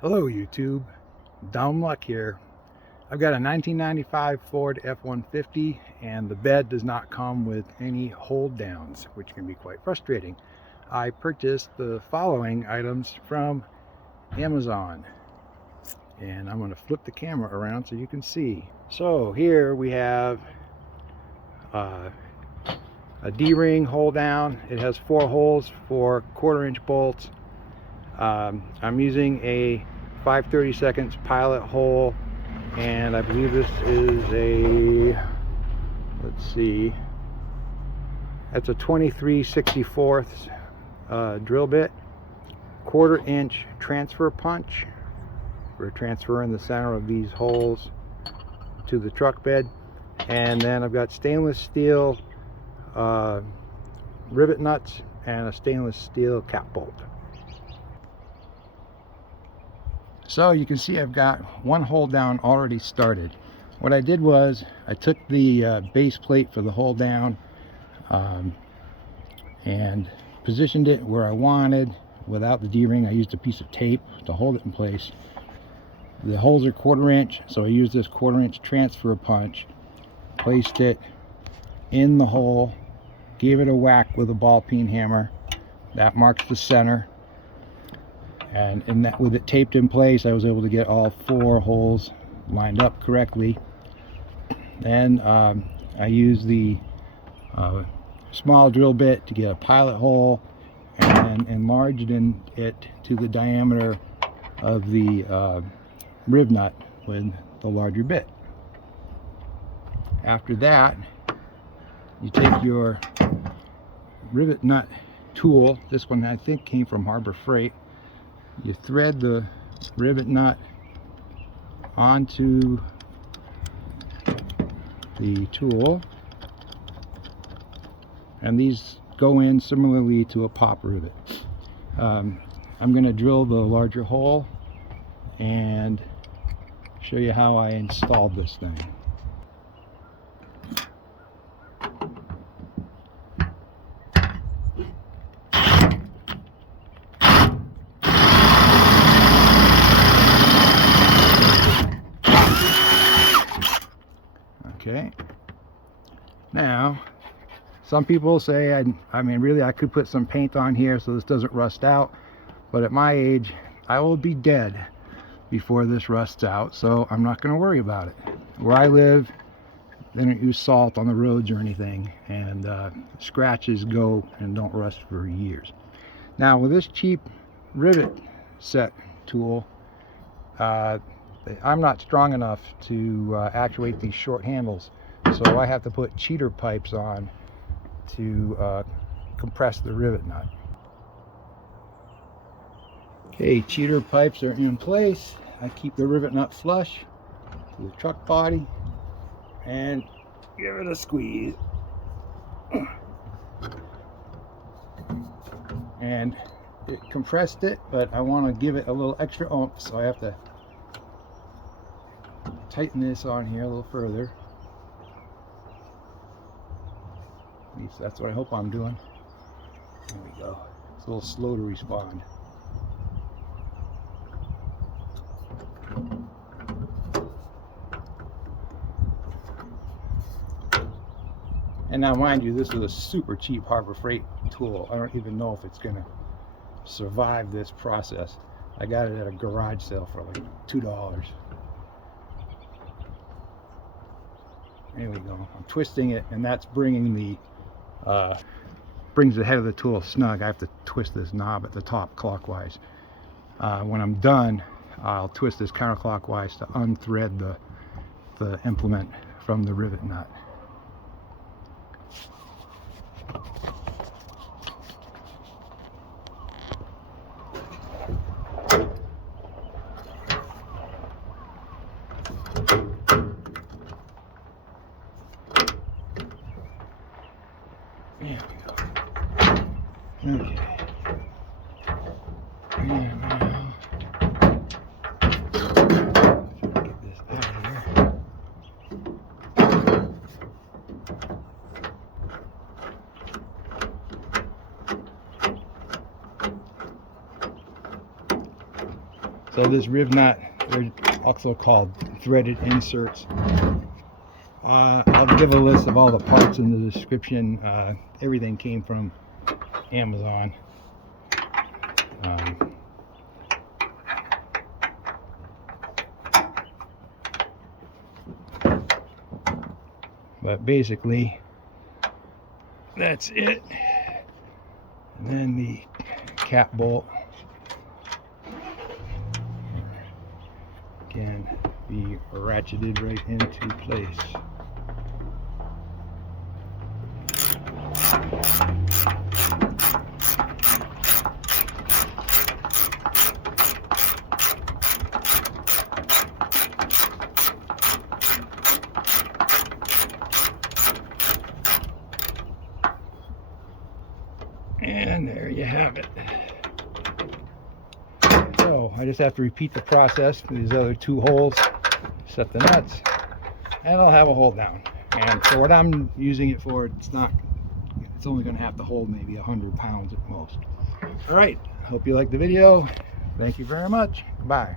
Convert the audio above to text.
Hello YouTube, Dumb Luck here. I've got a 1995 Ford F-150 and the bed does not come with any hold downs, which can be quite frustrating. I purchased the following items from Amazon and I'm going to flip the camera around so you can see. So here we have a D-ring hold down. It has 4 holes for 1/4-inch bolts. I'm using a 5/32 pilot hole, and I believe this is a, let's see, that's a 23/64 drill bit, 1/4-inch transfer punch for transferring the center of these holes to the truck bed, and then I've got stainless steel rivet nuts and a stainless steel cap bolt. So you can see I've got one hold down already started. What I did was I took the base plate for the hold down and positioned it where I wanted without the D-ring. I used a piece of tape to hold it in place. The holes are 1/4-inch, so I used this 1/4-inch transfer punch, placed it in the hole, gave it a whack with a ball peen hammer. That marks the center. And with it taped in place, I was able to get all 4 holes lined up correctly. Then I used the small drill bit to get a pilot hole and enlarged it to the diameter of the rib nut with the larger bit. After that, you take your rivet nut tool. This one I think came from Harbor Freight. You thread the rivet nut onto the tool, and these go in similarly to a pop rivet. I'm going to drill the larger hole and show you how I installed this thing. Okay, now some people say I mean really I could put some paint on here so this doesn't rust out, but at my age I will be dead before this rusts out, so I'm not going to worry about it. Where I live, they don't use salt on the roads or anything, and scratches go and don't rust for years. Now with this cheap rivet set tool, I'm not strong enough to actuate these short handles, so I have to put cheater pipes on to compress the rivet nut. Okay, cheater pipes are in place. I keep the rivet nut flush to the truck body and give it a squeeze. And it compressed it, but I want to give it a little extra oomph, so I have to tighten this on here a little further. At least that's what I hope I'm doing. There we go. It's a little slow to respond. And now mind you, this is a super cheap Harbor Freight tool. I don't even know if it's going to survive this process. I got it at a garage sale for like $2. There we go. I'm twisting it, and that's bringing the brings the head of the tool snug. I have to twist this knob at the top clockwise. When I'm done, I'll twist this counterclockwise to unthread the implement from the rivet nut. There we go. Okay. And now, get this out of here. So this Rivnut, they're also called threaded inserts. I'll give a list of all the parts in the description. Everything came from Amazon. But basically, that's it. And then the cap bolt can be ratcheted right into place. And there you have it. So I just have to repeat the process for these other two holes, set the nuts, and I'll have a hold down. And for what I'm using it for, it's only going to have to hold maybe 100 pounds at most. All right, hope you liked the video. Thank you very much. Bye.